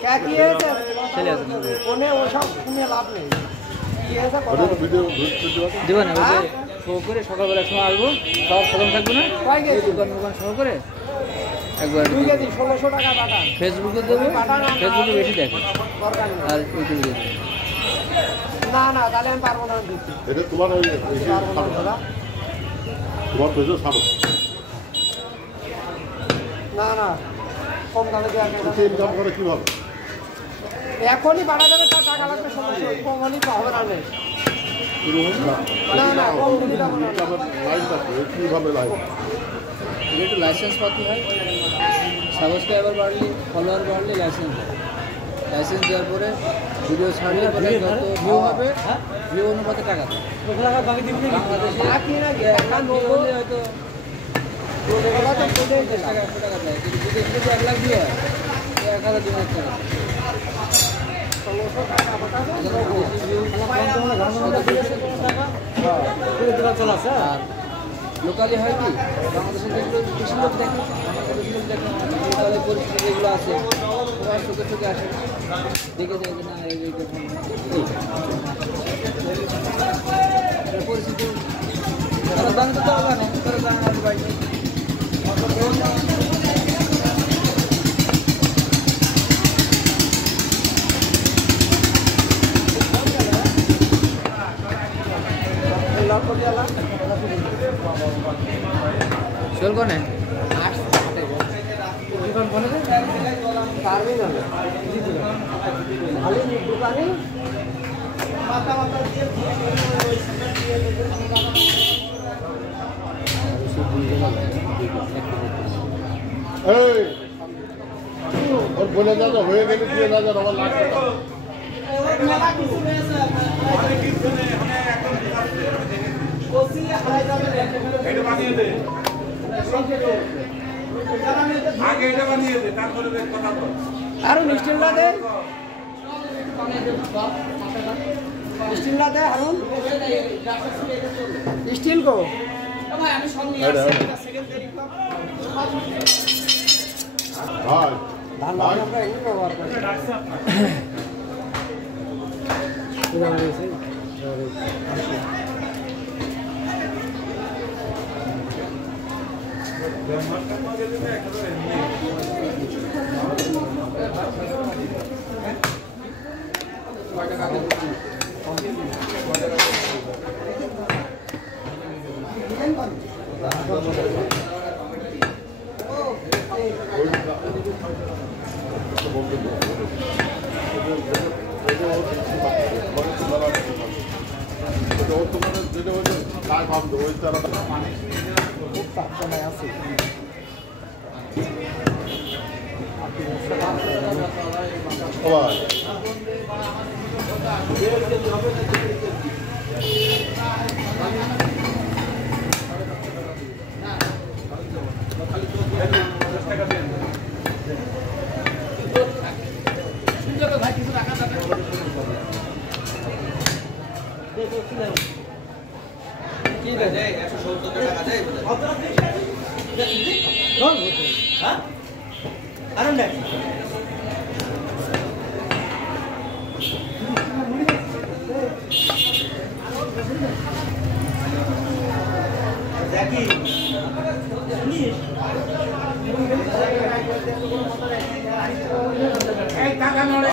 क्या किए चले कोने वो सब कुने लाभ नहीं ये ऐसा करो देबो না ওই যে শো করে সকালবেলা সময় আসবো সব খতম থাকবে না কয় গে দোকান শো করে একবার 2 কেজি 1600 টাকা পাঠান ফেসবুকে দেবো ফেসবুকে বেশি দেখে দরকার নেই আর ইউটিউবে দেবো না না তাহলে আমি পারবো না দিতে এটা তোমার ওই তোমার পেজে ছাড়ো না না কম দামে দেওয়া কেন ইনকাম করে কিভাবে এখনই বাড়া যাবে তার টাকা লাগবে সমস্যা কম হলেই তো হবে না না না কম দিলে যাবো না কিভাবে লাইভ একটু লাইসেন্স পাতি হয় সাবস্ক্রাইবার বাড়লে ফলোয়ার বাড়লে লাইসেন্স দেওয়ার পরে ভিডিও ছাড়লে পরে যত ভিউ হবে ভিউ অনুপাতে টাকা দেয় বাকি দিন বাংলাদেশে হয়তো 100 টাকা দেয় কিন্তু বিদেশে 1 লাখ দিয়ে 1000 টাকা লোকালি হয় কি বাংলাদেশে যেগুলো বেশি লোক দেখে লোকালি পরিস্থিতি যেগুলো আছে সবার চোখে চোখে আসে দেখে যায় যে না এই পরিস্থিতি জানতে তো হবে না তারা জানার বাইরে চল কোনে দোকান কোনে পারবে না খালি দোকানে মাথা মাথা দিয়ে এই ওর বলে দাও হয়ে গেলে দিয়ে দাও আমার লাগবে মেলা কিছু নেই স্যার অনেক কিছু নেই আমরা এখন কোসি হারাই যাবে এটা বানিয়ে দে আগে এটা বানিয়ে দে তারপরে কথা বল আর মিষ্টিলা দে মিষ্টিলা দে হারুন স্টিল কো ভাই আমি সঙ্গে আসছি এটা সেকেন্ডারি কো ভাই ধান আমরা এই ব্যবহার করি এটা বানিয়েছি Jackie,